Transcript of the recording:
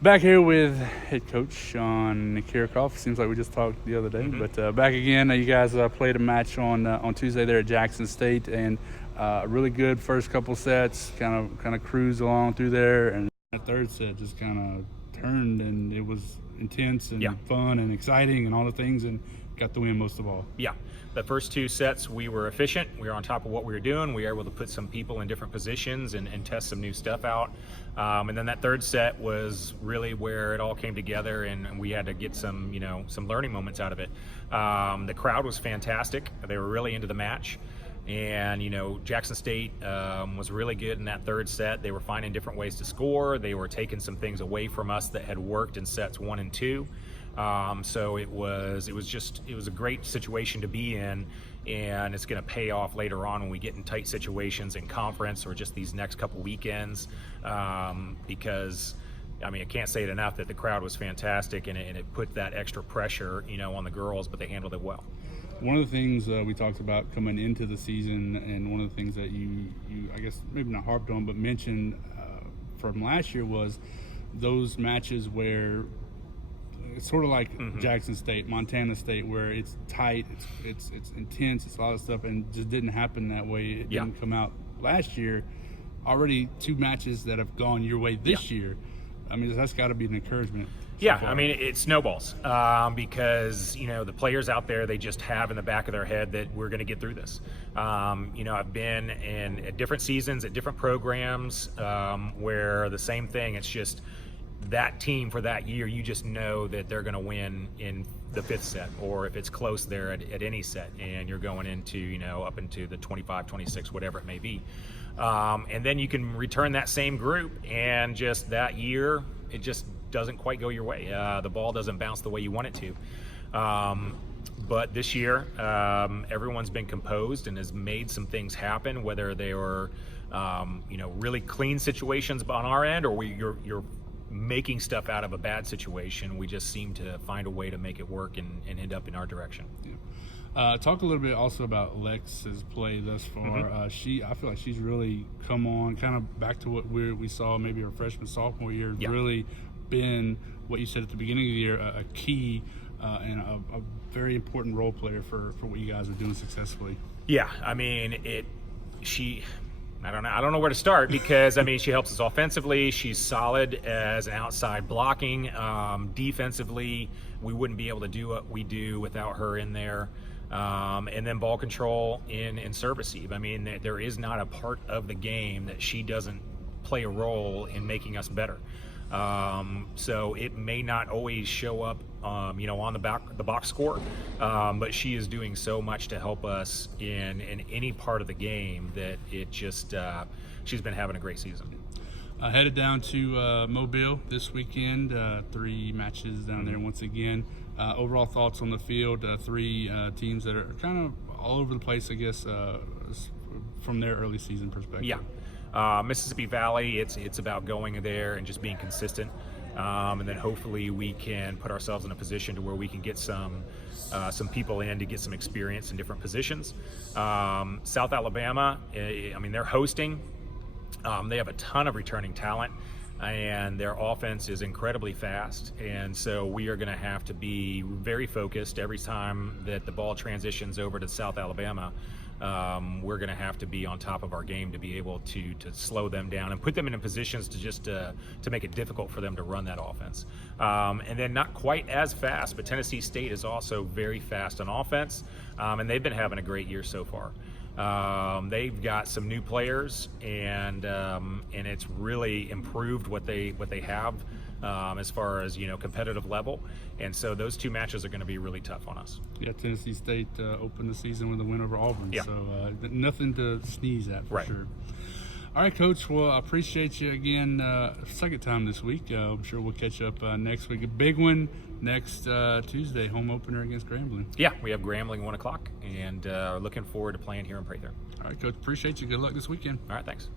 Back here with head coach Sean Kiracofe. Seems like we just talked the other day, but back again. You guys played a match on Tuesday there at Jackson State, and a really good first couple sets. Kind of cruised along through there, and the third set just kind of turned, and it was intense and fun and exciting and all the things, and got the win most of all. Yeah, the first two sets we were efficient. We were on top of what we were doing. We were able to put some people in different positions and test some new stuff out. And then that third set was really where it all came together, and we had to get some learning moments out of it. The crowd was fantastic. They were really into the match. And, Jackson State was really good in that third set. They were finding different ways to score. They were taking some things away from us that had worked in sets 1 and 2. So it was a great situation to be in, and it's going to pay off later on when we get in tight situations in conference or just these next couple weekends, because I can't say it enough that the crowd was fantastic, and it put that extra pressure on the girls, but they handled it well. One of the things we talked about coming into the season, and one of the things that you I guess maybe not harped on but mentioned from last year, was those matches where it's sort of like Jackson State, Montana State, where it's tight, it's intense, it's a lot of stuff, and just didn't happen that way. It didn't come out last year. Already 2 matches that have gone your way this year. That's got to be an encouragement. It snowballs because the players out there, they just have in the back of their head that we're going to get through this. I've been at different seasons at different programs where the same thing. It's just that team for that year, you just know that they're going to win in the 5th set, or if it's close there at any set, and you're going into up into the 25, 26, whatever it may be. And then you can return that same group, and just that year it just doesn't quite go your way. The ball doesn't bounce the way you want it to. But this year, everyone's been composed and has made some things happen, whether they were really clean situations on our end, or you're making stuff out of a bad situation. We just seem to find a way to make it work and end up in our direction. Talk a little bit also about Lex's play thus far. I feel like she's really come on, kind of back to what we saw maybe her freshman, sophomore year. Really been what you said at the beginning of the year, a key and a very important role player for what you guys are doing successfully. I don't know where to start, because she helps us offensively. She's solid as an outside blocking. Defensively, we wouldn't be able to do what we do without her in there. And then ball control in serve receive. There is not a part of the game that she doesn't play a role in making us better. So it may not always show up, on the box score, but she is doing so much to help us in any part of the game that it just she's been having a great season. Headed down to Mobile this weekend, 3 matches down there once again. Overall thoughts on the field, 3 teams that are kind of all over the place, I guess, from their early season perspective. Mississippi Valley, it's about going there and just being consistent, and then hopefully we can put ourselves in a position to where we can get some people in to get some experience in different positions. South Alabama, they're hosting. They have a ton of returning talent, and their offense is incredibly fast, and so we are going to have to be very focused every time that the ball transitions over to South Alabama. We're going to have to be on top of our game to be able to slow them down and put them in positions to make it difficult for them to run that offense. And then not quite as fast, but Tennessee State is also very fast on offense, and they've been having a great year so far. They've got some new players, and it's really improved what they have as far as competitive level, and so those 2 matches are going to be really tough on us. Tennessee State opened the season with a win over Auburn, so nothing to sneeze at for sure. All right, Coach. Well, I appreciate you again. Second time this week. I'm sure we'll catch up next week. A big one next Tuesday, home opener against Grambling. Yeah, we have Grambling 1 o'clock, and looking forward to playing here in Prather. All right, Coach. Appreciate you. Good luck this weekend. All right, thanks.